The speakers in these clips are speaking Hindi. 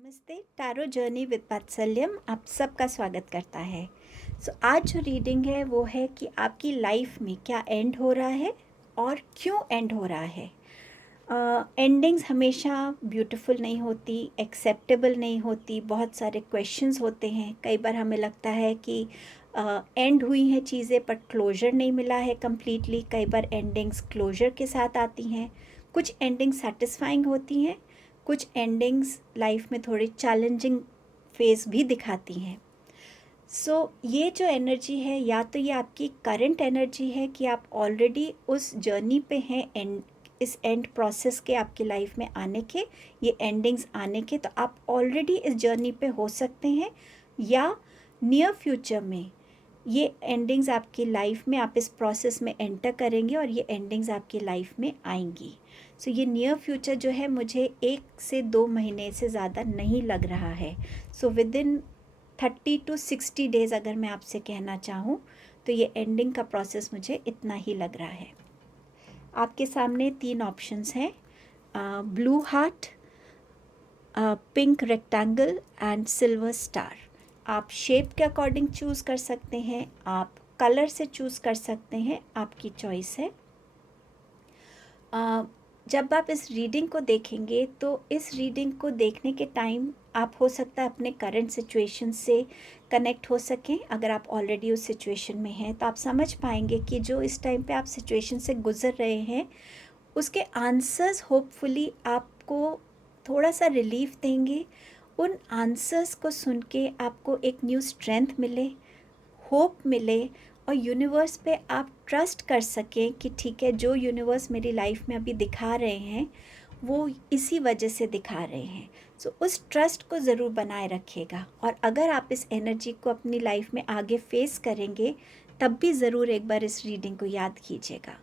नमस्ते। टैरो जर्नी विद वात्सल्यम आप सबका स्वागत करता है। आज जो रीडिंग है वो है कि आपकी लाइफ में क्या एंड हो रहा है और क्यों एंड हो रहा है। एंडिंग्स हमेशा ब्यूटीफुल नहीं होती, एक्सेप्टेबल नहीं होती, बहुत सारे क्वेश्चंस होते हैं। कई बार हमें लगता है कि एंड हुई हैं चीज़ें पर क्लोजर नहीं मिला है कम्प्लीटली। कई बार एंडिंग्स क्लोजर के साथ आती हैं, कुछ एंडिंग्स सेटिस्फाइंग होती हैं, कुछ एंडिंग्स लाइफ में थोड़ी चैलेंजिंग फेज भी दिखाती हैं। ये जो एनर्जी है, या तो ये आपकी करंट एनर्जी है कि आप ऑलरेडी उस जर्नी पे हैं, इस एंड प्रोसेस के आपकी लाइफ में आने के, ये एंडिंग्स आने के, तो आप ऑलरेडी इस जर्नी पे हो सकते हैं, या नियर फ्यूचर में ये एंडिंग्स आपकी लाइफ में, आप इस प्रोसेस में एंटर करेंगे और ये एंडिंग्स आपकी लाइफ में आएंगी। ये नियर फ्यूचर जो है मुझे 1 से 2 महीने से ज़्यादा नहीं लग रहा है। विद इन 30 to 60 डेज़ अगर मैं आपसे कहना चाहूँ तो ये एंडिंग का प्रोसेस मुझे इतना ही लग रहा है। आपके सामने 3 ऑप्शंस हैं, blue heart, pink rectangle and silver star. आप शेप के अकॉर्डिंग चूज़ कर सकते हैं, आप कलर से चूज़ कर सकते हैं, आपकी चॉइस है। जब आप इस रीडिंग को देखेंगे तो इस रीडिंग को देखने के टाइम आप हो सकता है अपने करंट सिचुएशन से कनेक्ट हो सकें। अगर आप ऑलरेडी उस सिचुएशन में हैं तो आप समझ पाएंगे कि जो इस टाइम पे आप सिचुएशन से गुज़र रहे हैं उसके आंसर्स होपफुली आपको थोड़ा सा रिलीफ देंगे। उन आंसर्स को सुन के आपको एक न्यू स्ट्रेंथ मिले, होप मिले, और यूनिवर्स पे आप ट्रस्ट कर सकें कि ठीक है, जो यूनिवर्स मेरी लाइफ में अभी दिखा रहे हैं वो इसी वजह से दिखा रहे हैं। उस ट्रस्ट को ज़रूर बनाए रखिएगा, और अगर आप इस एनर्जी को अपनी लाइफ में आगे फेस करेंगे तब भी ज़रूर एक बार इस रीडिंग को याद कीजिएगा।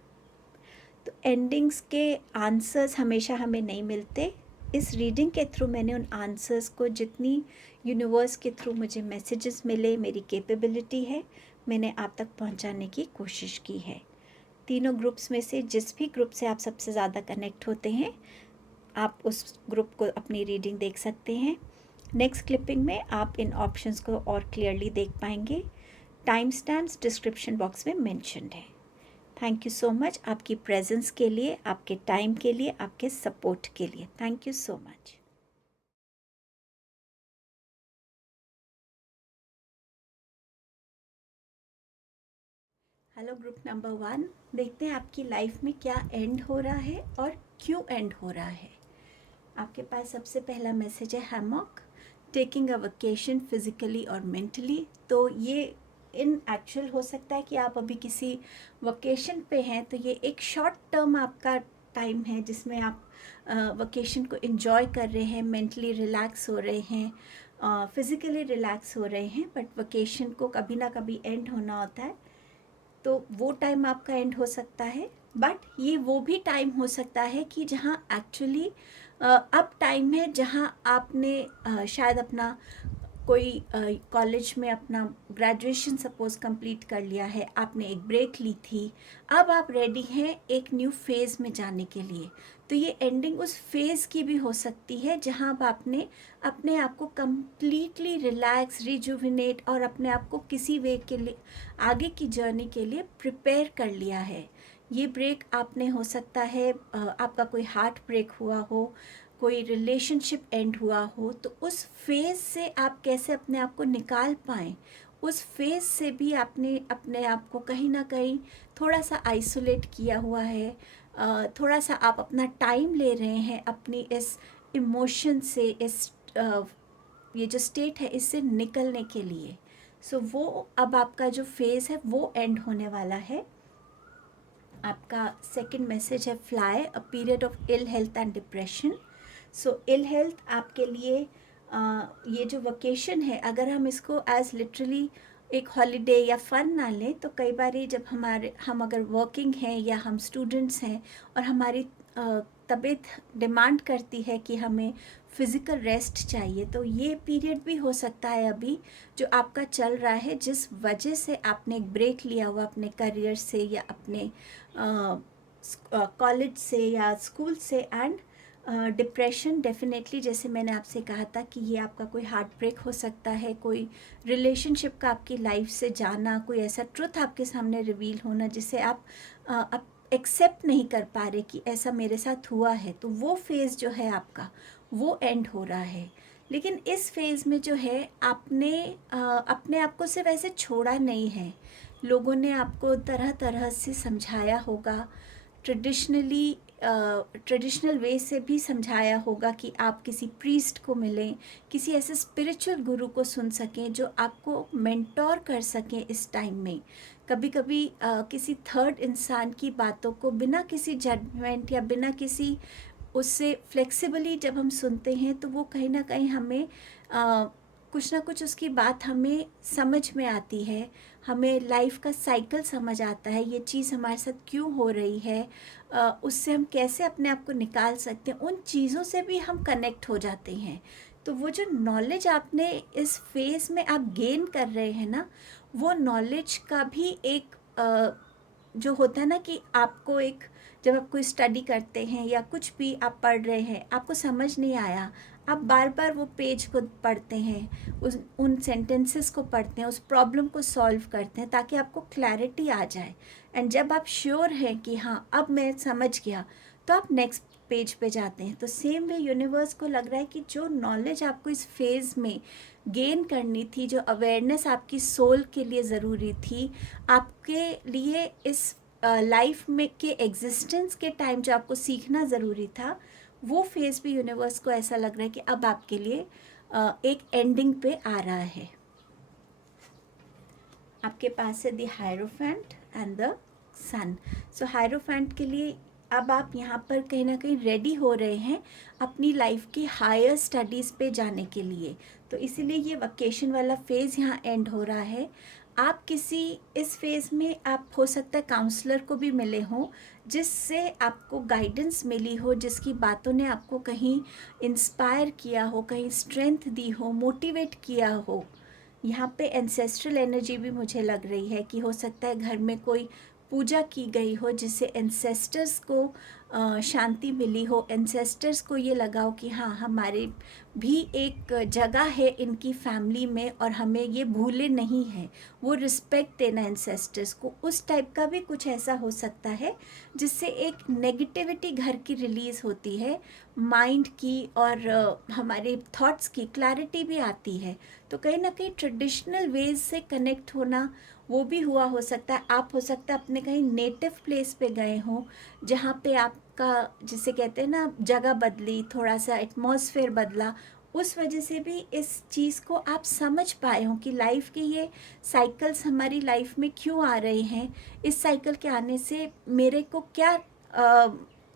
तो एंडिंग्स के आंसर्स हमेशा हमें नहीं मिलते। इस रीडिंग के थ्रू मैंने उन आंसर्स को, जितनी यूनिवर्स के थ्रू मुझे मैसेजेस मिले, मेरी कैपेबिलिटी है, मैंने आप तक पहुंचाने की कोशिश की है। तीनों ग्रुप्स में से जिस भी ग्रुप से आप सबसे ज़्यादा कनेक्ट होते हैं, आप उस ग्रुप को अपनी रीडिंग देख सकते हैं। नेक्स्ट क्लिपिंग में आप इन ऑप्शंस को और क्लियरली देख पाएंगे। टाइम स्टैम्प्स डिस्क्रिप्शन बॉक्स में मेंशन्ड है। थैंक यू सो मच आपकी प्रेजेंस के लिए, आपके टाइम के लिए, आपके सपोर्ट के लिए। Thank you so much. Hello group number 1, देखते हैं आपकी लाइफ में क्या एंड हो रहा है और क्यों एंड हो रहा है। आपके पास सबसे पहला मैसेज है hammock, taking a vacation physically और मेंटली। तो ये इन एक्चुअल हो सकता है कि आप अभी किसी वेकेशन पे हैं, तो ये एक शॉर्ट टर्म आपका टाइम है जिसमें आप वेकेशन को एंजॉय कर रहे हैं, मेंटली रिलैक्स हो रहे हैं, फिज़िकली रिलैक्स हो रहे हैं। बट वेकेशन को कभी ना कभी एंड होना होता है, तो वो टाइम आपका एंड हो सकता है। बट ये वो भी टाइम हो सकता है कि जहाँ एक्चुअली अब टाइम है जहाँ आपने शायद अपना कोई कॉलेज में अपना ग्रेजुएशन सपोज़ कंप्लीट कर लिया है, आपने एक ब्रेक ली थी, अब आप रेडी हैं एक न्यू फेज़ में जाने के लिए। तो ये एंडिंग उस फेज़ की भी हो सकती है जहाँ अब आपने अपने आप को कम्प्लीटली रिलैक्स, रिजुविनेट और अपने आप को किसी वे के लिए, आगे की जर्नी के लिए प्रिपेयर कर लिया है। ये ब्रेक आपने, हो सकता है आपका कोई हार्ट ब्रेक हुआ हो, कोई रिलेशनशिप एंड हुआ हो, तो उस फेज़ से आप कैसे अपने आप को निकाल पाएँ, उस फेज़ से भी आपने अपने आप को कहीं ना कहीं थोड़ा सा आइसोलेट किया हुआ है। थोड़ा सा आप अपना टाइम ले रहे हैं अपनी इस इमोशन से, इस ये जो स्टेट है इससे निकलने के लिए। वो अब आपका जो फेज़ है वो एंड होने वाला है। आपका सेकंड मैसेज है fly, a period of ill health and depression. Ill health आपके लिए ये जो वेकेशन है, अगर हम इसको एज लिटरली एक हॉलीडे या फ़न ना लें, तो कई बार जब हम अगर वर्किंग हैं या हम स्टूडेंट्स हैं और हमारी तबीयत डिमांड करती है कि हमें फ़िज़िकल रेस्ट चाहिए, तो ये पीरियड भी हो सकता है अभी जो आपका चल रहा है, जिस वजह से आपने एक ब्रेक लिया हुआ अपने करियर से या अपने कॉलेज से या स्कूल से, एंड डिप्रेशन डेफिनेटली, जैसे मैंने आपसे कहा था कि ये आपका कोई हार्ट ब्रेक हो सकता है, कोई रिलेशनशिप का आपकी लाइफ से जाना, कोई ऐसा ट्रुथ आपके सामने रिवील होना जिसे आप एक्सेप्ट नहीं कर पा रहे कि ऐसा मेरे साथ हुआ है, तो वो फेज़ जो है आपका वो एंड हो रहा है। लेकिन इस फेज़ में जो है आपने अपने आप को सिर्फ ऐसे छोड़ा नहीं है, लोगों ने आपको तरह तरह से समझाया होगा, ट्रेडिशनल वे से भी समझाया होगा कि आप किसी प्रीस्ट को मिलें, किसी ऐसे स्पिरिचुअल गुरु को सुन सकें जो आपको मेंटोर कर सकें इस टाइम में। कभी कभी किसी थर्ड इंसान की बातों को बिना किसी जजमेंट या बिना किसी उससे फ्लेक्सिबली जब हम सुनते हैं तो वो कहीं ना कहीं हमें कुछ ना कुछ उसकी बात हमें समझ में आती है, हमें लाइफ का साइकिल समझ आता है, ये चीज़ हमारे साथ क्यों हो रही है, उससे हम कैसे अपने आप को निकाल सकते हैं, उन चीज़ों से भी हम कनेक्ट हो जाते हैं। तो वो जो नॉलेज आपने इस फेज़ में आप गेन कर रहे हैं ना, वो नॉलेज का भी एक जो होता है ना कि आपको एक, जब आप कोई स्टडी करते हैं या कुछ भी आप पढ़ रहे हैं, आपको समझ नहीं आया, आप बार बार वो पेज को पढ़ते हैं, उन सेंटेंसेस को पढ़ते हैं, उस प्रॉब्लम को सॉल्व करते हैं ताकि आपको क्लैरिटी आ जाए। एंड जब आप श्योर हैं कि हाँ अब मैं समझ गया, तो आप नेक्स्ट पेज पे जाते हैं। तो सेम वे यूनिवर्स को लग रहा है कि जो नॉलेज आपको इस फेज़ में गेन करनी थी, जो अवेयरनेस आपकी सोल के लिए ज़रूरी थी, आपके लिए इस लाइफ में के एग्जिस्टेंस के टाइम जो आपको सीखना ज़रूरी था, वो फेज़ भी यूनिवर्स को ऐसा लग रहा है कि अब आपके लिए एक एंडिंग पे आ रहा है। आपके पास है the hierophant and the sun. So hierophant के लिए अब आप यहाँ पर कहीं ना कहीं रेडी हो रहे हैं अपनी लाइफ की हायर स्टडीज़ पे जाने के लिए। तो इसीलिए ये वेकेशन वाला फेज़ यहाँ एंड हो रहा है। आप किसी इस फेज़ में आप हो सकता है काउंसलर को भी मिले हों, जिससे आपको गाइडेंस मिली हो, जिसकी बातों ने आपको कहीं इंस्पायर किया हो, कहीं स्ट्रेंथ दी हो, मोटिवेट किया हो। यहाँ पे एंसेस्ट्रल एनर्जी भी मुझे लग रही है कि हो सकता है घर में कोई पूजा की गई हो जिससे एंसेस्टर्स को शांति मिली हो, एंसेस्टर्स को ये लगा हो कि हाँ हमारे भी एक जगह है इनकी फैमिली में और हमें ये भूले नहीं हैं, वो रिस्पेक्ट देना एंसेस्टर्स को। उस टाइप का भी कुछ ऐसा हो सकता है जिससे एक नेगेटिविटी घर की रिलीज़ होती है, माइंड की और हमारे थॉट्स की क्लैरिटी भी आती है। तो कहीं ना कहीं ट्रेडिशनल वेज से कनेक्ट होना वो भी हुआ हो सकता है। आप हो सकता है अपने कहीं नेटिव प्लेस पे गए हों जहाँ पे आपका, जिसे कहते हैं ना, जगह बदली, थोड़ा सा एटमॉस्फेयर बदला, उस वजह से भी इस चीज़ को आप समझ पाए हों कि लाइफ के ये साइकिल्स हमारी लाइफ में क्यों आ रहे हैं, इस साइकिल के आने से मेरे को क्या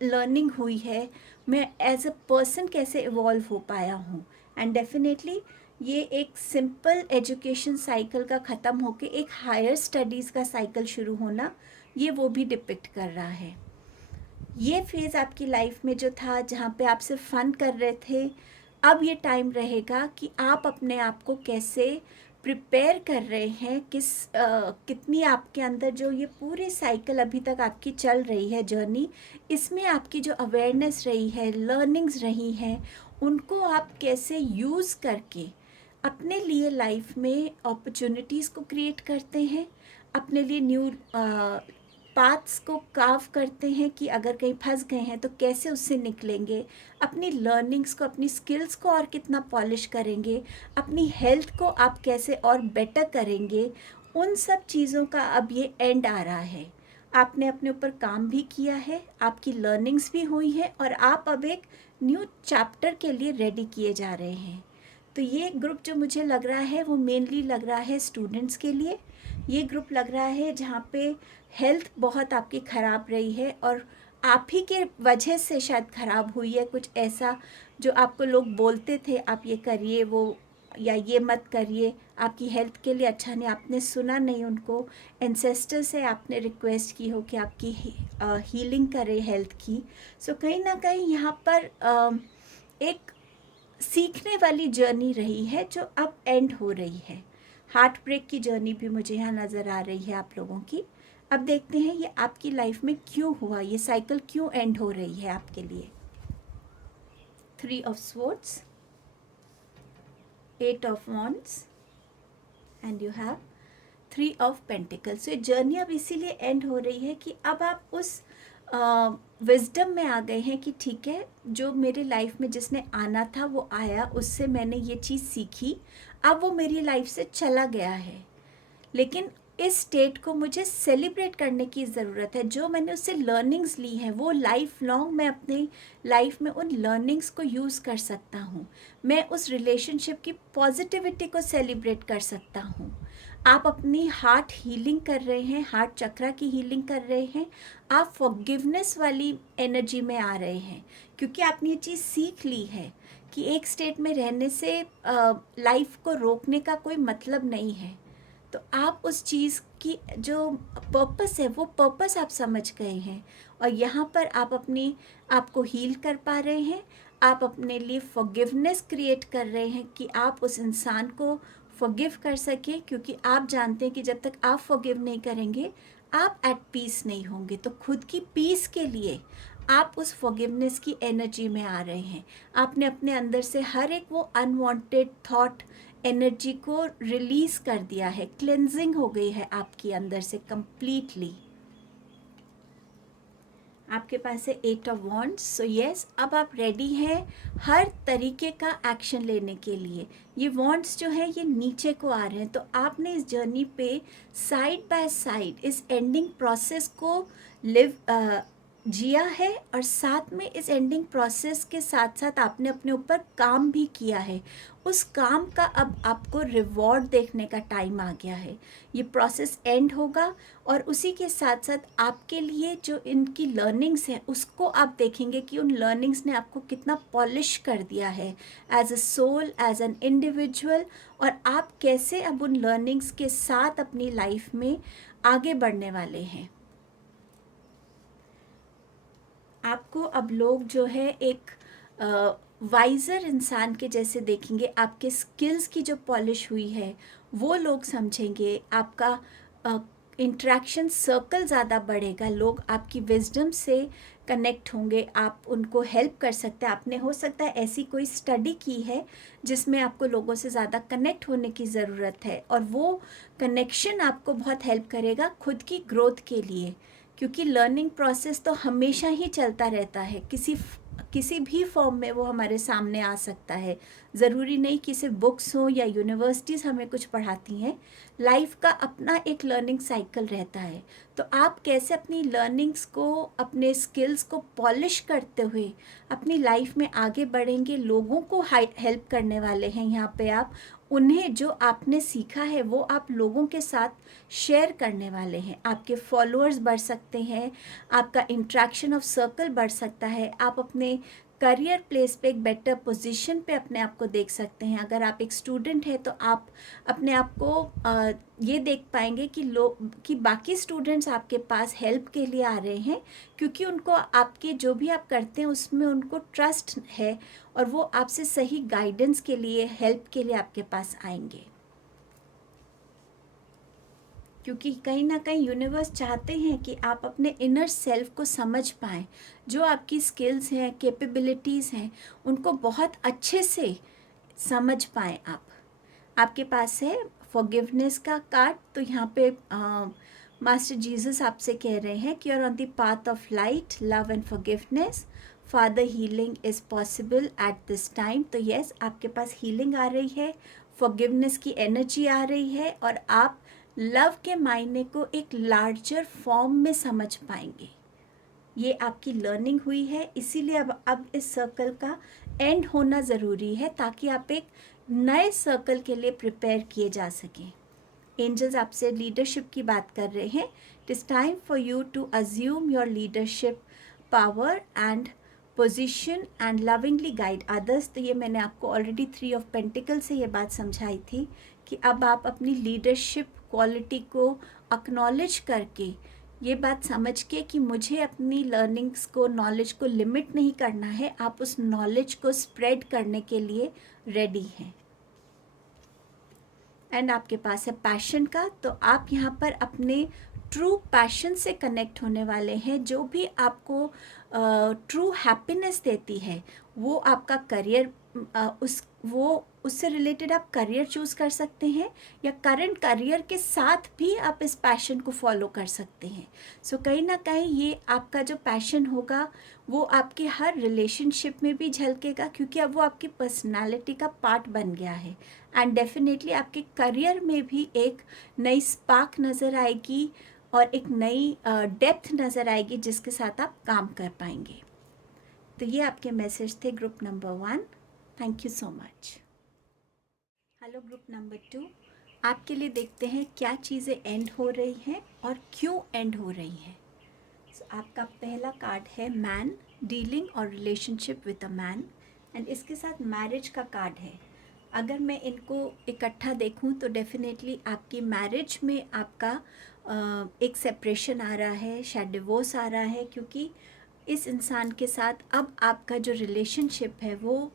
लर्निंग हुई है, मैं एज अ पर्सन कैसे इवॉल्व हो पाया हूँ। एंड डेफिनेटली ये एक सिंपल एजुकेशन साइकिल का ख़त्म होकर एक हायर स्टडीज़ का साइकिल शुरू होना, ये वो भी डिपिक्ट कर रहा है। ये फेज़ आपकी लाइफ में जो था जहाँ पे आप सिर्फ फ़न कर रहे थे, अब ये टाइम रहेगा कि आप अपने आप को कैसे प्रिपेयर कर रहे हैं, कितनी आपके अंदर जो ये पूरी साइकिल अभी तक आपकी चल रही है जर्नी, इसमें आपकी जो अवेयरनेस रही है, लर्निंग्स रही हैं, उनको आप कैसे यूज़ करके अपने लिए लाइफ में अपॉर्चुनिटीज़ को क्रिएट करते हैं, अपने लिए न्यू पाथ्स को कार्व करते हैं कि अगर कहीं फंस गए हैं तो कैसे उससे निकलेंगे, अपनी लर्निंग्स को, अपनी स्किल्स को और कितना पॉलिश करेंगे, अपनी हेल्थ को आप कैसे और बेटर करेंगे, उन सब चीज़ों का अब ये एंड आ रहा है। आपने अपने ऊपर काम भी किया है, आपकी लर्निंग्स भी हुई है और आप अब एक न्यू चैप्टर के लिए रेडी किए जा रहे हैं। तो ये ग्रुप जो मुझे लग रहा है वो मेनली लग रहा है स्टूडेंट्स के लिए। ये ग्रुप लग रहा है जहाँ पे हेल्थ बहुत आपकी ख़राब रही है और आप ही के वजह से शायद ख़राब हुई है, कुछ ऐसा जो आपको लोग बोलते थे आप ये करिए वो या ये मत करिए, आपकी हेल्थ के लिए अच्छा नहीं, आपने सुना नहीं उनको, एंसेस्टर से आपने रिक्वेस्ट की हो कि आपकी हीलिंग करे हेल्थ की। सो कहीं ना कहीं यहाँ पर एक सीखने वाली जर्नी रही है जो अब एंड हो रही है। हार्ट ब्रेक की जर्नी भी मुझे यहाँ नज़र आ रही है आप लोगों की। अब देखते हैं ये आपकी लाइफ में क्यों हुआ, ये साइकिल क्यों एंड हो रही है आपके लिए। 3 of swords, 8 of wands and you have 3 of pentacles. So ये जर्नी अब इसीलिए एंड हो रही है कि अब आप उस विजडम में आ गए हैं कि ठीक है, जो मेरी लाइफ में जिसने आना था वो आया, उससे मैंने ये चीज़ सीखी, अब वो मेरी लाइफ से चला गया है, लेकिन इस स्टेट को मुझे सेलिब्रेट करने की ज़रूरत है। जो मैंने उससे लर्निंग्स ली हैं वो लाइफ लॉन्ग मैं अपनी लाइफ में उन लर्निंग्स को यूज़ कर सकता हूँ। मैं उस रिलेशनशिप की पॉजिटिविटी को सेलिब्रेट कर सकता हूँ। आप अपनी हार्ट हीलिंग कर रहे हैं, हार्ट चक्रा की हीलिंग कर रहे हैं, आप फॉरगिवनेस वाली एनर्जी में आ रहे हैं, क्योंकि आपने ये चीज़ सीख ली है कि एक स्टेट में रहने से लाइफ को रोकने का कोई मतलब नहीं है। तो आप उस चीज़ की जो पर्पस है वो पर्पस आप समझ गए हैं, और यहाँ पर आप अपनी आप को हील कर पा रहे हैं। आप अपने लिए फॉरगिवनेस क्रिएट कर रहे हैं कि आप उस इंसान को फॉरगिव कर सकें, क्योंकि आप जानते हैं कि जब तक आप फॉरगिव नहीं करेंगे आप एट पीस नहीं होंगे। तो खुद की पीस के लिए आप उस फॉरगिवनेस की एनर्जी में आ रहे हैं। आपने अपने अंदर से हर एक वो अनवांटेड थॉट एनर्जी को रिलीज़ कर दिया है, क्लेंजिंग हो गई है आपकी अंदर से कंप्लीटली। आपके पास है 8 ऑफ वॉन्ड्स। सो यस, अब आप रेडी हैं हर तरीके का एक्शन लेने के लिए। ये वॉन्ड्स जो है ये नीचे को आ रहे हैं, तो आपने इस जर्नी पे साइड बाय साइड इस एंडिंग प्रोसेस को जिया है, और साथ में इस एंडिंग प्रोसेस के साथ साथ आपने अपने ऊपर काम भी किया है। उस काम का अब आपको रिवॉर्ड देखने का टाइम आ गया है। ये प्रोसेस एंड होगा और उसी के साथ साथ आपके लिए जो इनकी लर्निंग्स हैं उसको आप देखेंगे कि उन लर्निंग्स ने आपको कितना पॉलिश कर दिया है as a soul, as an individual, और आप कैसे अब उन लर्निंग्स के साथ अपनी लाइफ में आगे बढ़ने वाले हैं। आपको अब लोग जो है एक वाइज़र इंसान के जैसे देखेंगे। आपके स्किल्स की जो पॉलिश हुई है वो लोग समझेंगे। आपका इंटरेक्शन सर्कल ज़्यादा बढ़ेगा, लोग आपकी विजडम से कनेक्ट होंगे, आप उनको हेल्प कर सकते हैं। आपने हो सकता है ऐसी कोई स्टडी की है जिसमें आपको लोगों से ज़्यादा कनेक्ट होने की ज़रूरत है, और वो कनेक्शन आपको बहुत हेल्प करेगा खुद की ग्रोथ के लिए, क्योंकि लर्निंग प्रोसेस तो हमेशा ही चलता रहता है। किसी भी फॉर्म में वो हमारे सामने आ सकता है। ज़रूरी नहीं कि सिर्फ बुक्स हो या यूनिवर्सिटीज़ हमें कुछ पढ़ाती हैं। लाइफ का अपना एक लर्निंग साइकिल रहता है। तो आप कैसे अपनी लर्निंग्स को, अपने स्किल्स को पॉलिश करते हुए अपनी लाइफ में आगे बढ़ेंगे। लोगों को हेल्प करने वाले हैं यहाँ पे आप। उन्हें जो आपने सीखा है वो आप लोगों के साथ शेयर करने वाले हैं। आपके फॉलोअर्स बढ़ सकते हैं, आपका इंट्रैक्शन ऑफ सर्कल बढ़ सकता है, आप अपने करियर प्लेस पे एक बेटर पोजीशन पे अपने आप को देख सकते हैं। अगर आप एक स्टूडेंट हैं तो आप अपने आप को ये देख पाएंगे कि बाकी स्टूडेंट्स आपके पास हेल्प के लिए आ रहे हैं, क्योंकि उनको आपके जो भी आप करते हैं उसमें उनको ट्रस्ट है, और वो आपसे सही गाइडेंस के लिए, हेल्प के लिए आपके पास आएंगे। क्योंकि कहीं ना कहीं यूनिवर्स चाहते हैं कि आप अपने इनर सेल्फ को समझ पाएँ। जो आपकी स्किल्स हैं, कैपेबिलिटीज़ हैं, उनको बहुत अच्छे से समझ पाएँ आप। आपके पास है फॉरगिवनेस का कार्ड। तो यहाँ पे मास्टर जीसस आपसे कह रहे हैं कि you're on the path of light, love and forgiveness. Father, healing is possible at this time. तो यस, आपके पास हीलिंग आ रही है, फॉरगिवनेस की एनर्जी आ रही है, और आप लव के मायने को एक लार्जर फॉर्म में समझ पाएंगे। ये आपकी लर्निंग हुई है, इसीलिए अब इस सर्कल का एंड होना ज़रूरी है, ताकि आप एक नए सर्कल के लिए प्रिपेयर किए जा सकें। एंजल्स आपसे लीडरशिप की बात कर रहे हैं। It is time for you to assume your leadership power and position and lovingly guide others. तो ये मैंने आपको ऑलरेडी 3 ऑफ पेंटिकल से ये बात समझाई थी कि अब आप अपनी लीडरशिप क्वालिटी को एक्नॉलेज करके, ये बात समझ के कि मुझे अपनी लर्निंग्स को, नॉलेज को लिमिट नहीं करना है, आप उस नॉलेज को स्प्रेड करने के लिए रेडी हैं। एंड आपके पास है पैशन का। तो आप यहाँ पर अपने ट्रू पैशन से कनेक्ट होने वाले हैं। जो भी आपको ट्रू हैप्पीनेस देती है वो आपका करियर, उससे रिलेटेड आप करियर चूज़ कर सकते हैं, या करंट करियर के साथ भी आप इस पैशन को फॉलो कर सकते हैं। सो कहीं ना कहीं ये आपका जो पैशन होगा वो आपके हर रिलेशनशिप में भी झलकेगा, क्योंकि अब वो आपकी पर्सनालिटी का पार्ट बन गया है। एंड डेफिनेटली आपके करियर में भी एक नई स्पार्क नज़र आएगी और एक नई डेप्थ नज़र आएगी जिसके साथ आप काम कर पाएंगे। तो ये आपके मैसेज थे group number 1। Thank you so much. Hello group number 2, आपके लिए देखते हैं क्या चीज़ें एंड हो रही हैं और क्यों एंड हो रही हैं। आपका पहला कार्ड है मैन, डीलिंग और relationship with a man, and इसके साथ मैरिज का कार्ड है। अगर मैं इनको इकट्ठा देखूं तो डेफिनेटली आपकी मैरिज में आपका एक सेपरेशन आ रहा है, शायद डिवोर्स आ रहा है, क्योंकि इस इंसान के साथ अब आपका जो रिलेशनशिप है वो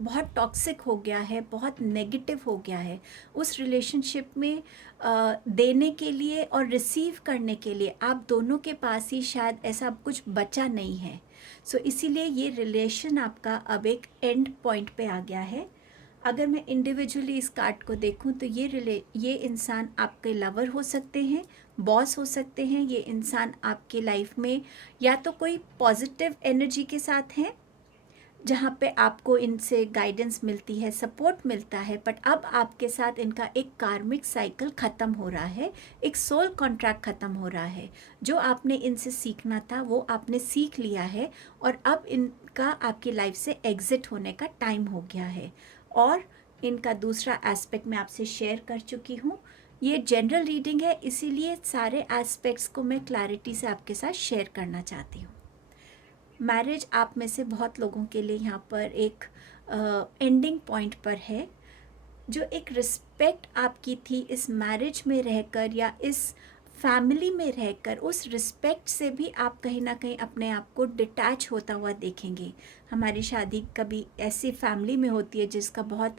बहुत टॉक्सिक हो गया है, बहुत नेगेटिव हो गया है। उस रिलेशनशिप में देने के लिए और रिसीव करने के लिए आप दोनों के पास ही शायद ऐसा कुछ बचा नहीं है। सो इसीलिए ये रिलेशन आपका अब एक एंड पॉइंट पे आ गया है। अगर मैं इंडिविजुअली इस कार्ड को देखूं तो ये इंसान आपके लवर हो सकते हैं, बॉस हो सकते हैं। ये इंसान आपके लाइफ में या तो कोई पॉजिटिव एनर्जी के साथ हैं जहाँ पे आपको इनसे गाइडेंस मिलती है, सपोर्ट मिलता है, बट अब आपके साथ इनका एक कार्मिक साइकिल ख़त्म हो रहा है, एक सोल कॉन्ट्रैक्ट ख़त्म हो रहा है। जो आपने इनसे सीखना था वो आपने सीख लिया है और अब इनका आपकी लाइफ से एग्ज़िट होने का टाइम हो गया है। और इनका दूसरा एस्पेक्ट मैं आपसे शेयर कर चुकी हूँ। ये जनरल रीडिंग है, इसीलिए सारे एस्पेक्ट्स को मैं क्लैरिटी से आपके साथ शेयर करना चाहती हूँ। मैरिज आप में से बहुत लोगों के लिए यहाँ पर एक एंडिंग पॉइंट पर है। जो एक रिस्पेक्ट आपकी थी इस मैरिज में रहकर या इस फैमिली में रहकर, उस रिस्पेक्ट से भी आप कहीं ना कहीं अपने आप को डिटैच होता हुआ देखेंगे। हमारी शादी कभी ऐसी फैमिली में होती है जिसका बहुत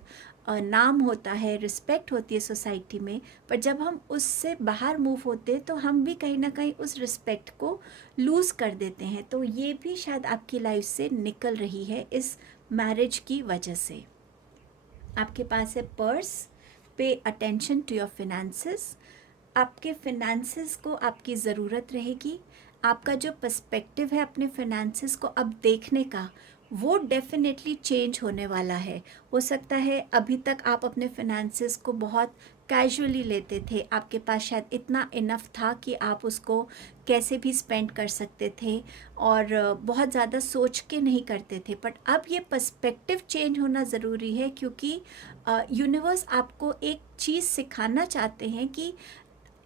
नाम होता है, रिस्पेक्ट होती है सोसाइटी में, पर जब हम उससे बाहर मूव होते हैं तो हम भी कहीं ना कहीं उस रिस्पेक्ट को लूज़ कर देते हैं। तो ये भी शायद आपकी लाइफ से निकल रही है इस मैरिज की वजह से। आपके पास है purse, pay attention to your finances. आपके फिनेंसेस को आपकी ज़रूरत रहेगी। आपका जो पर्सपेक्टिव है अपने फिनेंसेस को अब देखने का, वो डेफिनेटली चेंज होने वाला है। हो सकता है अभी तक आप अपने फिनेंसेस को बहुत कैजुअली लेते थे, आपके पास शायद इतना इनफ था कि आप उसको कैसे भी स्पेंड कर सकते थे और बहुत ज़्यादा सोच के नहीं करते थे। बट अब ये पर्सपेक्टिव चेंज होना ज़रूरी है, क्योंकि यूनिवर्स आपको एक चीज़ सिखाना चाहते हैं कि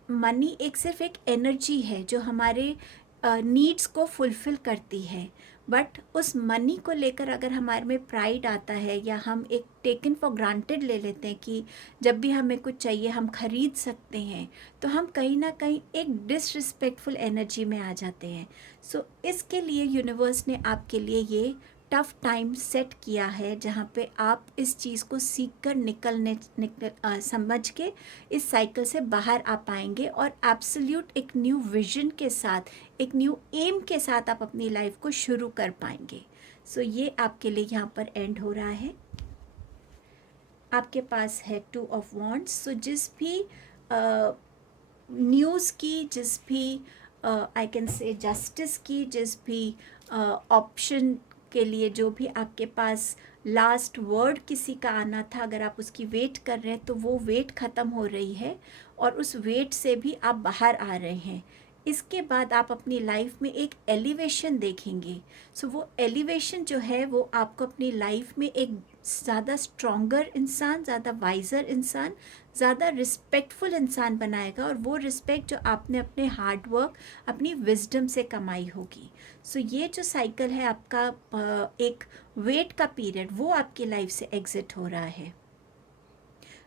मनी एक सिर्फ एक एनर्जी है जो हमारे नीड्स को फुलफ़िल करती है। बट उस मनी को लेकर अगर हमारे में प्राइड आता है या हम एक टेकन फॉर ग्रांटेड ले लेते हैं कि जब भी हमें कुछ चाहिए हम खरीद सकते हैं, तो हम कहीं ना कहीं एक डिसरिस्पेक्टफुल एनर्जी में आ जाते हैं। सो इसके लिए यूनिवर्स ने आपके लिए ये टफ टाइम सेट किया है जहाँ पे आप इस चीज़ को सीख कर समझ के इस साइकिल से बाहर आ पाएंगे और एब्सोल्यूट एक न्यू विजन के साथ, एक न्यू एम के साथ आप अपनी लाइफ को शुरू कर पाएंगे। सो ये आपके लिए यहाँ पर एंड हो रहा है। आपके पास है 2 ऑफ वॉन्ड्स। सो जिस भी न्यूज़ की, जिस भी आई कैन से जस्टिस की, जिस भी ऑप्शन के लिए जो भी आपके पास लास्ट वर्ड किसी का आना था, अगर आप उसकी वेट कर रहे हैं तो वो वेट ख़त्म हो रही है और उस वेट से भी आप बाहर आ रहे हैं। इसके बाद आप अपनी लाइफ में एक एलिवेशन देखेंगे। सो वो एलिवेशन जो है वो आपको अपनी लाइफ में एक ज़्यादा स्ट्रॉन्गर इंसान, ज़्यादा वाइज़र इंसान, ज़्यादा रिस्पेक्टफुल इंसान बनाएगा, और वो रिस्पेक्ट जो आपने अपने हार्ड वर्क, अपनी विजडम से कमाई होगी। सो ये जो साइकिल है आपका एक वेट का पीरियड, वो आपकी लाइफ से एग्जिट हो रहा है।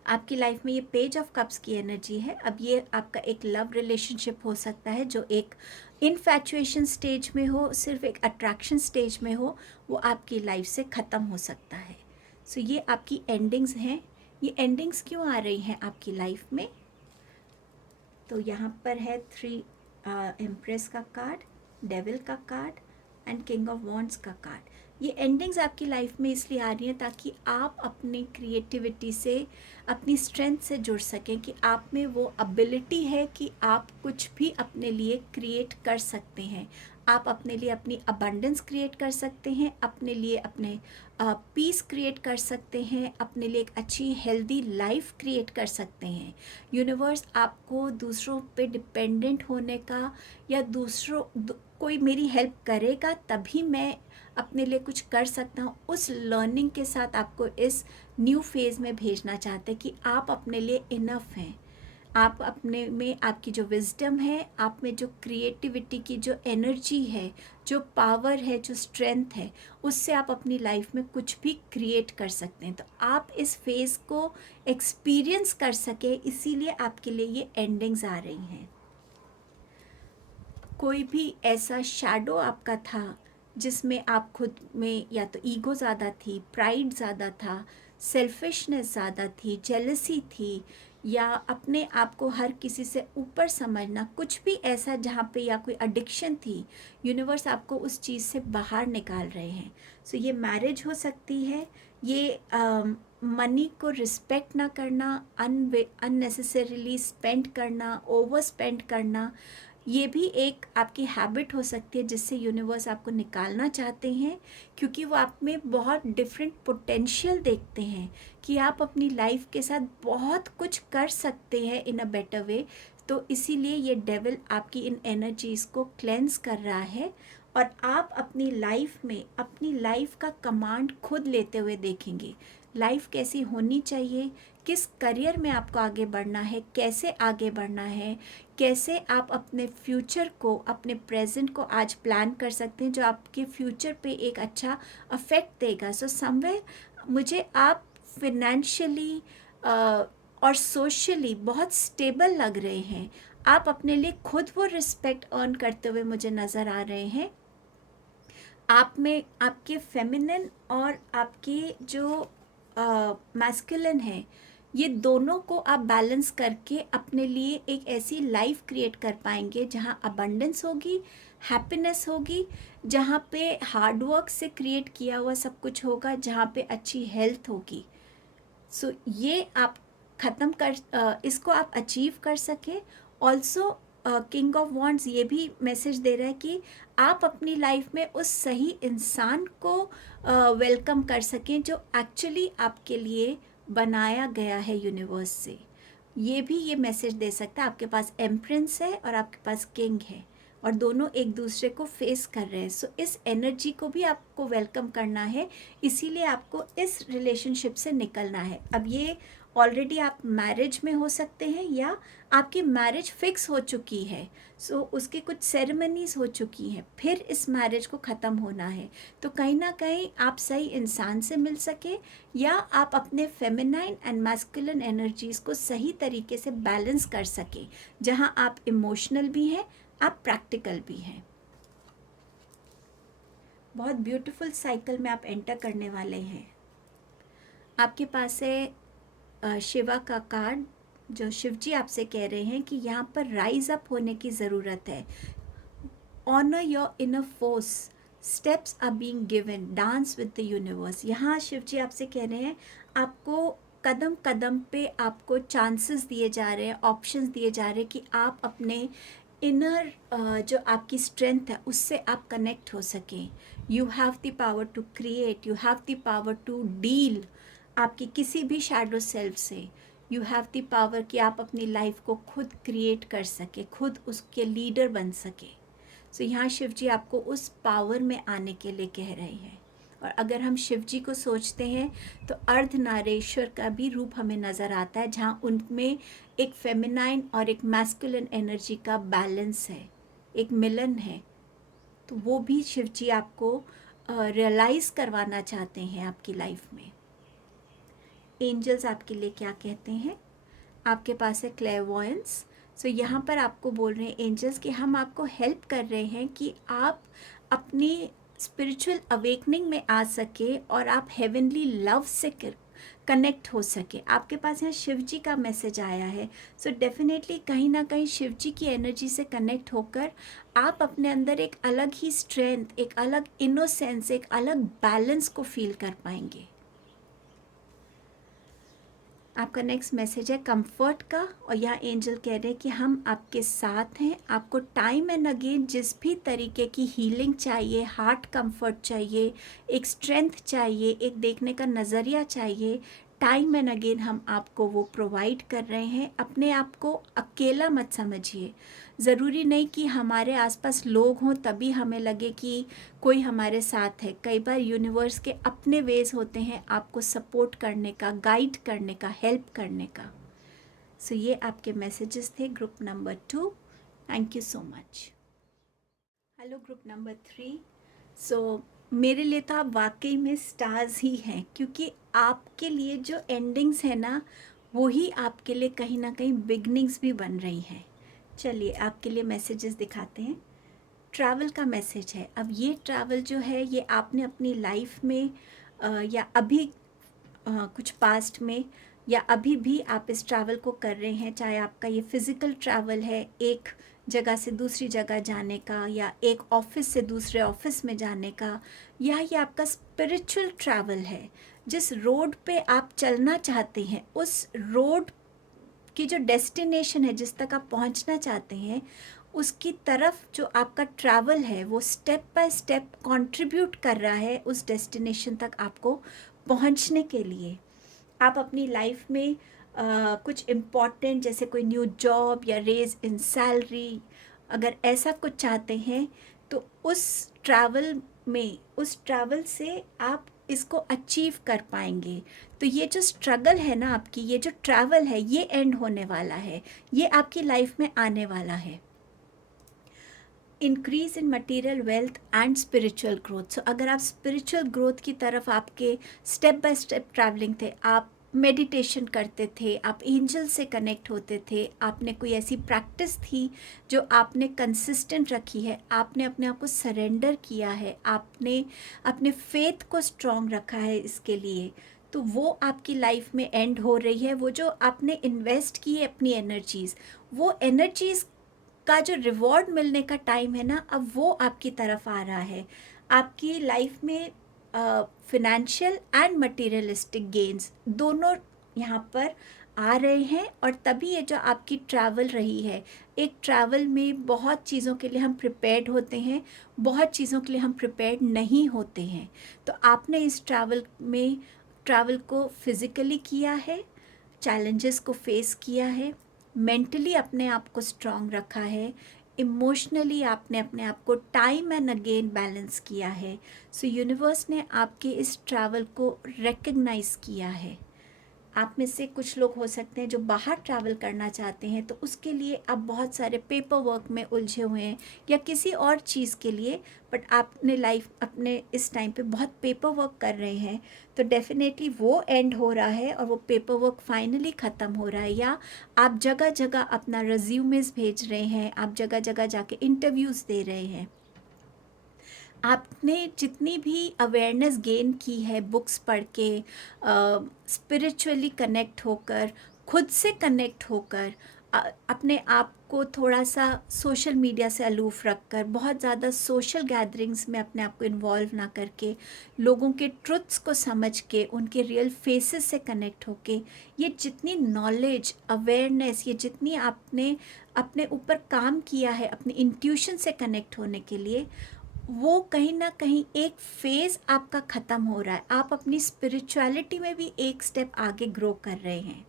आपकी लाइफ में ये पेज ऑफ कप्स की एनर्जी है। अब ये आपका एक लव रिलेशनशिप हो सकता है जो एक इनफैचुएशन स्टेज में हो, सिर्फ एक अट्रैक्शन स्टेज में हो, वो आपकी लाइफ से ख़त्म हो सकता है। सो ये आपकी एंडिंग्स हैं। ये एंडिंग्स क्यों आ रही हैं आपकी लाइफ में? तो यहाँ पर है 3 एम्प्रेस का कार्ड, डेविल का card and king of wands का कार्ड। ये एंडिंग्स आपकी लाइफ में इसलिए आ रही हैं ताकि आप अपनी क्रिएटिविटी से, अपनी स्ट्रेंथ से जुड़ सकें कि आप में वो एबिलिटी है कि आप कुछ भी अपने लिए क्रिएट कर सकते हैं। आप अपने लिए अपनी अबंडेंस क्रिएट कर सकते हैं, अपने लिए अपने पीस क्रिएट कर सकते हैं, अपने लिए एक अच्छी हेल्दी लाइफ क्रिएट कर सकते हैं। यूनिवर्स आपको दूसरों पे डिपेंडेंट होने का या कोई मेरी हेल्प करेगा तभी मैं अपने लिए कुछ कर सकता हूँ, उस लर्निंग के साथ आपको इस न्यू फेज़ में भेजना चाहते हैं कि आप अपने लिए इनफ हैं। आप अपने में, आपकी जो विजडम है, आप में जो क्रिएटिविटी की जो एनर्जी है, जो पावर है, जो स्ट्रेंथ है, उससे आप अपनी लाइफ में कुछ भी क्रिएट कर सकते हैं। तो आप इस फेज़ को एक्सपीरियंस कर सके, इसीलिए आपके लिए ये एंडिंग्स आ रही हैं। कोई भी ऐसा शैडो आपका था जिसमें आप खुद में या तो ईगो ज़्यादा थी, प्राइड ज़्यादा था, सेल्फिशनेस ज़्यादा थी, जेलसी थी, या अपने आप को हर किसी से ऊपर समझना, कुछ भी ऐसा जहाँ पे, या कोई एडिक्शन थी, यूनिवर्स आपको उस चीज़ से बाहर निकाल रहे हैं। सो ये मैरिज हो सकती है, ये मनी को रिस्पेक्ट ना करना, अननेसेसरीली स्पेंड करना, ओवर स्पेंड करना, ये भी एक आपकी हैबिट हो सकती है जिससे यूनिवर्स आपको निकालना चाहते हैं, क्योंकि वो आप में बहुत डिफरेंट पोटेंशियल देखते हैं कि आप अपनी लाइफ के साथ बहुत कुछ कर सकते हैं इन अ बेटर वे। तो इसीलिए ये डेविल आपकी इन एनर्जीज़ को क्लेंस कर रहा है, और आप अपनी लाइफ में अपनी लाइफ का कमांड खुद लेते हुए देखेंगे। लाइफ कैसी होनी चाहिए, किस करियर में आपको आगे बढ़ना है, कैसे आगे बढ़ना है, कैसे आप अपने फ्यूचर को, अपने प्रेजेंट को आज प्लान कर सकते हैं जो आपके फ्यूचर पे एक अच्छा अफेक्ट देगा। सो समवेयर मुझे आप फिनेंशियली और सोशली बहुत स्टेबल लग रहे हैं। आप अपने लिए खुद वो रिस्पेक्ट अर्न करते हुए मुझे नज़र आ रहे हैं। आप में आपके फेमिनिन और आपके जो मैस्कुलिन है, ये दोनों को आप बैलेंस करके अपने लिए एक ऐसी लाइफ क्रिएट कर पाएंगे जहाँ अबंडेंस होगी, हैप्पीनेस होगी, जहाँ पे हार्डवर्क से क्रिएट किया हुआ सब कुछ होगा, जहाँ पे अच्छी हेल्थ होगी। सो ये आप ख़त्म कर इसको आप अचीव कर सके। ऑल्सो किंग ऑफ वॉन्ड्स ये भी मैसेज दे रहा है कि आप अपनी लाइफ में उस सही इंसान को वेलकम कर सकें जो एक्चुअली आपके लिए बनाया गया है यूनिवर्स से। ये भी ये मैसेज दे सकता है। आपके पास एम्प्रेंस है और आपके पास किंग है, और दोनों एक दूसरे को फेस कर रहे हैं। सो इस एनर्जी को भी आपको वेलकम करना है, इसीलिए आपको इस रिलेशनशिप से निकलना है। अब ये ऑलरेडी आप मैरिज में हो सकते हैं या आपकी मैरिज फिक्स हो चुकी है, सो उसकी कुछ सेरेमनीज हो चुकी हैं, फिर इस मैरिज को ख़त्म होना है। तो कहीं ना कहीं आप सही इंसान से मिल सके, या आप अपने फेमिनाइन एंड मैस्कुलिन एनर्जीज़ को सही तरीके से बैलेंस कर सके, जहां आप इमोशनल भी हैं, आप प्रैक्टिकल भी हैं। बहुत ब्यूटीफुल साइकिल में आप एंटर करने वाले हैं। आपके पास है शिवा का कार्ड, जो शिव जी आपसे कह रहे हैं कि यहाँ पर राइज अप होने की ज़रूरत है। Honour your inner force, steps are being given, dance with the universe. यहाँ शिव जी आपसे कह रहे हैं आपको कदम कदम पे आपको चांसेस दिए जा रहे हैं, ऑप्शंस दिए जा रहे हैं कि आप अपने इनर जो आपकी स्ट्रेंथ है उससे आप कनेक्ट हो सकें। You have the power to create, you have the power to deal आपकी किसी भी शैडो सेल्फ से। यू हैव द पावर कि आप अपनी लाइफ को खुद क्रिएट कर सके, खुद उसके लीडर बन सके। सो यहाँ शिव जी आपको उस पावर में आने के लिए कह रहे हैं। और अगर हम शिव जी को सोचते हैं तो अर्धनारीश्वर का भी रूप हमें नज़र आता है, जहाँ उनमें एक फेमिनाइन और एक मैस्कुलिन एनर्जी का बैलेंस है, एक मिलन है। तो वो भी शिव जी आपको रियलाइज़ करवाना चाहते हैं आपकी लाइफ में। एंजल्स आपके लिए क्या कहते हैं? आपके पास है क्लेयरवॉयंस। सो यहाँ पर आपको बोल रहे हैं एंजल्स कि हम आपको हेल्प कर रहे हैं कि आप अपनी स्पिरिचुअल अवेकनिंग में आ सके और आप हेवनली लव से कनेक्ट हो सके। आपके पास यहाँ शिव जी का मैसेज आया है, सो डेफिनेटली कहीं ना कहीं शिव जी की एनर्जी से कनेक्ट होकर आप अपने अंदर एक अलग ही स्ट्रेंथ, एक अलग इनोसेंस, एक अलग बैलेंस को फील कर पाएंगे। आपका नेक्स्ट मैसेज है कंफर्ट का, और यहाँ एंजल कह रहे हैं कि हम आपके साथ हैं। आपको टाइम एंड अगेन जिस भी तरीके की हीलिंग चाहिए, हार्ट कंफर्ट चाहिए, एक स्ट्रेंथ चाहिए, एक देखने का नज़रिया चाहिए, टाइम एंड अगेन हम आपको वो प्रोवाइड कर रहे हैं। अपने आप को अकेला मत समझिए। ज़रूरी नहीं कि हमारे आसपास लोग हों तभी हमें लगे कि कोई हमारे साथ है। कई बार यूनिवर्स के अपने वेज होते हैं आपको सपोर्ट करने का, गाइड करने का, हेल्प करने का। सो ये आपके मैसेजेस थे group number 2। Thank you so much. Hello group number 3। सो मेरे लिए तो आप वाकई में स्टार्स ही हैं, क्योंकि आपके लिए जो एंडिंग्स है ना, वो ही आपके लिए कहीं ना कहीं बिगनिंग्स भी बन रही हैं। चलिए आपके लिए मैसेजेस दिखाते हैं। ट्रैवल का मैसेज है। अब ये ट्रैवल जो है ये आपने अपनी लाइफ में या अभी कुछ पास्ट में या अभी भी आप इस ट्रैवल को कर रहे हैं, चाहे आपका ये फिज़िकल ट्रैवल है एक जगह से दूसरी जगह जाने का, या एक ऑफिस से दूसरे ऑफिस में जाने का, या ये आपका स्पिरिचुअल ट्रैवल है। जिस रोड पे आप चलना चाहते हैं, उस रोड की जो डेस्टिनेशन है, जिस तक आप पहुंचना चाहते हैं, उसकी तरफ जो आपका ट्रैवल है वो स्टेप बाय स्टेप कंट्रीब्यूट कर रहा है उस डेस्टिनेशन तक आपको पहुंचने के लिए। आप अपनी लाइफ में कुछ इम्पॉर्टेंट, जैसे कोई न्यू जॉब या रेज इन सैलरी, अगर ऐसा कुछ चाहते हैं तो उस ट्रैवल से आप इसको अचीव कर पाएंगे। तो ये जो स्ट्रगल है ना आपकी, ये जो ट्रैवल है, ये एंड होने वाला है, ये आपकी लाइफ में आने वाला है। Increase in material wealth and spiritual growth. So अगर आप स्पिरिचुअल ग्रोथ की तरफ आपके स्टेप बाय स्टेप ट्रैवलिंग थे, आप मेडिटेशन करते थे, आप एंजल से कनेक्ट होते थे, आपने कोई ऐसी प्रैक्टिस थी जो आपने कंसिस्टेंट रखी है, आपने अपने आप को सरेंडर किया है, आपने अपने फेथ को स्ट्रॉन्ग रखा है इसके लिए, तो वो आपकी लाइफ में एंड हो रही है। वो जो आपने इन्वेस्ट की है अपनी एनर्जीज़, वो एनर्जीज़ का जो रिवॉर्ड मिलने का टाइम है ना, अब वो आपकी तरफ आ रहा है। आपकी लाइफ में फिनेंशियल एंड मटेरियलिस्टिक गेन्स दोनों यहाँ पर आ रहे हैं। और तभी ये जो आपकी ट्रैवल रही है, एक ट्रैवल में बहुत चीज़ों के लिए हम प्रिपेयर्ड होते हैं, बहुत चीज़ों के लिए हम प्रिपेयर्ड नहीं होते हैं। तो आपने इस ट्रैवल को फिज़िकली किया है, चैलेंजेस को फेस किया है, मेंटली अपने आप को स्ट्रॉन्ग रखा है, इमोशनली आपने अपने आप को टाइम एंड अगेन बैलेंस किया है। सो यूनिवर्स ने आपके इस ट्रैवल को रिकग्नाइज़ किया है। आप में से कुछ लोग हो सकते हैं जो बाहर ट्रैवल करना चाहते हैं, तो उसके लिए आप बहुत सारे पेपर वर्क में उलझे हुए हैं या किसी और चीज़ के लिए, बट आपने लाइफ अपने इस टाइम पे बहुत पेपर वर्क कर रहे हैं, तो डेफिनेटली वो एंड हो रहा है और वो पेपर वर्क फाइनली ख़त्म हो रहा है। या आप जगह जगह अपना रिज्यूमेस भेज रहे हैं, आप जगह जगह जाके इंटरव्यूज़ दे रहे हैं। आपने जितनी भी अवेयरनेस गेन की है बुक्स पढ़ के, स्पिरिचुअली कनेक्ट होकर, खुद से कनेक्ट होकर, अपने आप को थोड़ा सा सोशल मीडिया से अलूफ रख कर, बहुत ज़्यादा सोशल गैदरिंग्स में अपने आप को इन्वॉल्व ना करके, लोगों के ट्रुथ्स को समझ के, उनके रियल फेसेस से कनेक्ट होके, ये जितनी नॉलेज, अवेयरनेस, ये जितनी आपने अपने ऊपर काम किया है अपने इंट्यूशन से कनेक्ट होने के लिए, वो कहीं ना कहीं एक फेज़ आपका ख़त्म हो रहा है। आप अपनी स्पिरिचुअलिटी में भी एक स्टेप आगे ग्रो कर रहे हैं।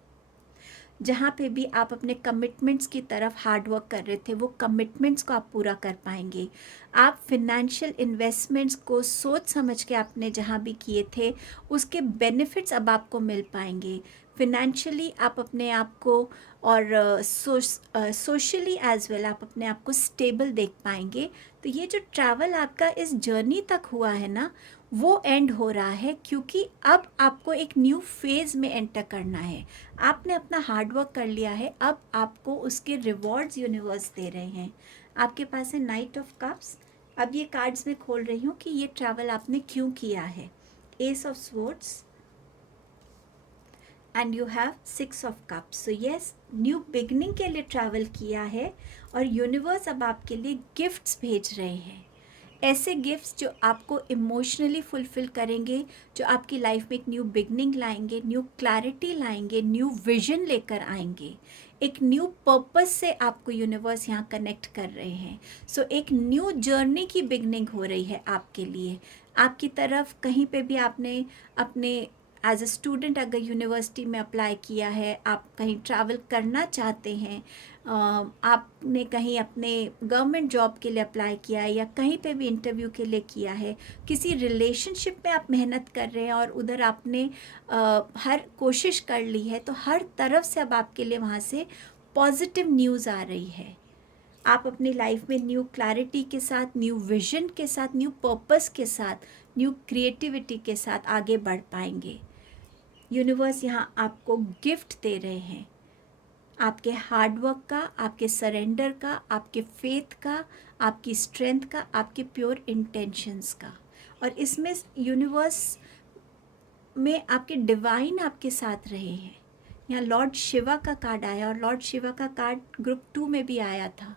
जहाँ पे भी आप अपने कमिटमेंट्स की तरफ हार्ड वर्क कर रहे थे, वो कमिटमेंट्स को आप पूरा कर पाएंगे। आप फिनेंशियल इन्वेस्टमेंट्स को सोच समझ के आपने जहाँ भी किए थे, उसके बेनिफिट्स अब आपको मिल पाएंगे। फिनेंशियली आप अपने आप को और सोशली एज वेल आप अपने आप को स्टेबल देख पाएंगे। तो ये जो ट्रैवल आपका इस जर्नी तक हुआ है ना, वो एंड हो रहा है, क्योंकि अब आपको एक न्यू फेज़ में एंटर करना है। आपने अपना हार्ड वर्क कर लिया है, अब आपको उसके रिवॉर्ड्स यूनिवर्स दे रहे हैं। आपके पास है नाइट ऑफ कप्स। अब ये कार्ड्स मैं खोल रही हूँ कि ये ट्रैवल आपने क्यों किया है। S of swords, and you have 6 of Cups. So yes, new beginning के लिए ट्रैवल किया है और यूनिवर्स अब आपके लिए गिफ्ट्स भेज रहे हैं, ऐसे गिफ्ट्स जो आपको इमोशनली फुलफिल करेंगे, जो आपकी लाइफ में एक न्यू बिगनिंग लाएंगे, न्यू क्लैरिटी लाएंगे, न्यू विजन लेकर आएंगे, एक न्यू पर्पस से आपको यूनिवर्स यहाँ कनेक्ट कर रहे हैं. सो एक न्यू जर्नी की बिगनिंग हो रही है आपके लिए. आपकी तरफ कहीं पे भी आपने अपने एज अ स्टूडेंट अगर यूनिवर्सिटी में अप्लाई किया है, आप कहीं ट्रैवल करना चाहते हैं, आपने कहीं अपने गवर्नमेंट जॉब के लिए अप्लाई किया है या कहीं पे भी इंटरव्यू के लिए किया है, किसी रिलेशनशिप में आप मेहनत कर रहे हैं और उधर आपने हर कोशिश कर ली है, तो हर तरफ से अब आपके लिए वहाँ से पॉजिटिव न्यूज़ आ रही है. आप अपनी लाइफ में न्यू क्लैरिटी के साथ, न्यू विजन के साथ, न्यू पर्पस के साथ, न्यू क्रिएटिविटी के साथ आगे बढ़ पाएंगे. यूनिवर्स यहाँ आपको गिफ्ट दे रहे हैं, आपके हार्डवर्क का, आपके सरेंडर का, आपके फेथ का, आपकी स्ट्रेंथ का, आपके प्योर इंटेंशंस का. और इसमें यूनिवर्स में आपके डिवाइन आपके साथ रहे हैं. यहाँ लॉर्ड शिवा का कार्ड आया और लॉर्ड शिवा का कार्ड ग्रुप 2 में भी आया था,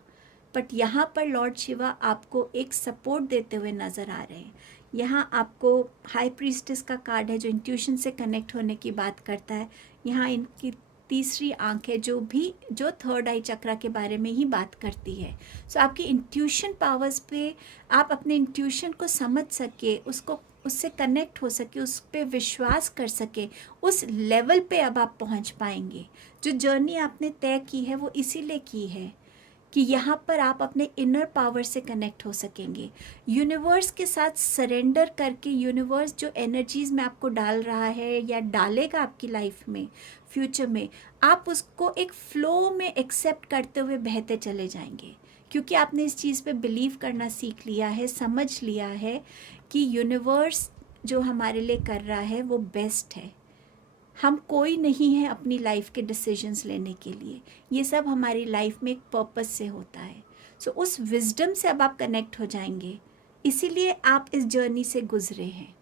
बट यहाँ पर लॉर्ड शिवा आपको एक सपोर्ट देते हुए नज़र आ रहे हैं. यहाँ आपको हाई प्रीस्टेस का कार्ड है जो इंट्यूशन से कनेक्ट होने की बात करता है. यहाँ इनकी तीसरी आंख है जो थर्ड आई चक्रा के बारे में ही बात करती है. सो आपकी इंट्यूशन पावर्स पे आप अपने इंट्यूशन को समझ सके, उससे कनेक्ट हो सके, उस पर विश्वास कर सके, उस लेवल पे अब आप पहुंच पाएंगे. जो जर्नी आपने तय की है वो इसीलिए की है कि यहाँ पर आप अपने इनर पावर से कनेक्ट हो सकेंगे. यूनिवर्स के साथ सरेंडर करके यूनिवर्स जो एनर्जीज़ में आपको डाल रहा है या डालेगा आपकी लाइफ में फ्यूचर में, आप उसको एक फ्लो में एक्सेप्ट करते हुए बहते चले जाएंगे, क्योंकि आपने इस चीज़ पे बिलीव करना सीख लिया है, समझ लिया है कि यूनिवर्स जो हमारे लिए कर रहा है वो बेस्ट है. हम कोई नहीं है अपनी लाइफ के डिसीजंस लेने के लिए, ये सब हमारी लाइफ में एक पर्पस से होता है. सो उस विजडम से अब आप कनेक्ट हो जाएंगे, इसीलिए आप इस जर्नी से गुजरे हैं.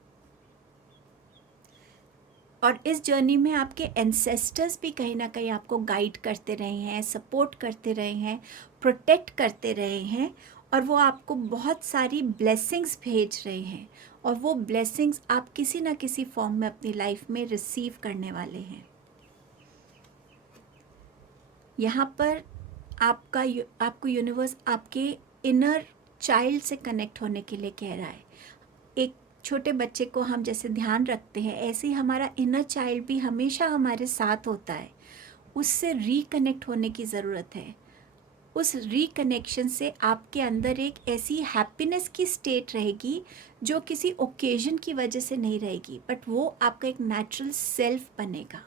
और इस जर्नी में आपके एंसेस्टर्स भी कहीं ना कहीं आपको गाइड करते रहे हैं, सपोर्ट करते रहे हैं, प्रोटेक्ट करते रहे हैं, और वो आपको बहुत सारी ब्लेसिंग्स भेज रहे हैं, और वो ब्लेसिंग्स आप किसी ना किसी फॉर्म में अपनी लाइफ में रिसीव करने वाले हैं. यहाँ पर आपको यूनिवर्स आपके इनर चाइल्ड से कनेक्ट होने के लिए कह रहा है. एक छोटे बच्चे को हम जैसे ध्यान रखते हैं, ऐसे ही हमारा इनर चाइल्ड भी हमेशा हमारे साथ होता है. उससे रिकनेक्ट होने की ज़रूरत है. उस रिकनेक्शन से आपके अंदर एक ऐसी हैप्पीनेस की स्टेट रहेगी जो किसी ओकेजन की वजह से नहीं रहेगी, बट वो आपका एक नेचुरल सेल्फ बनेगा.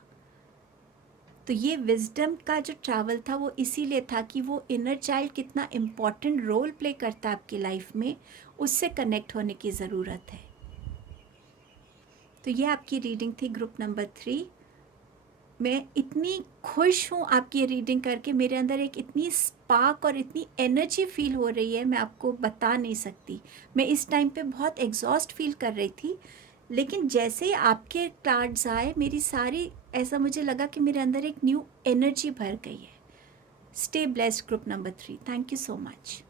तो ये विजडम का जो ट्रैवल था वो इसीलिए था कि वो इनर चाइल्ड कितना इम्पॉर्टेंट रोल प्ले करता है आपकी लाइफ में, उससे कनेक्ट होने की ज़रूरत है. तो ये आपकी रीडिंग थी ग्रुप नंबर 3. मैं इतनी खुश हूँ आपकी ये रीडिंग करके, मेरे अंदर एक इतनी स्पार्क और इतनी एनर्जी फील हो रही है, मैं आपको बता नहीं सकती. मैं इस टाइम पे बहुत एग्जॉस्ट फील कर रही थी, लेकिन जैसे ही आपके कार्ड्स आए मेरी सारी, ऐसा मुझे लगा कि मेरे अंदर एक न्यू एनर्जी भर गई है. Stay blessed group number 3. Thank you so much.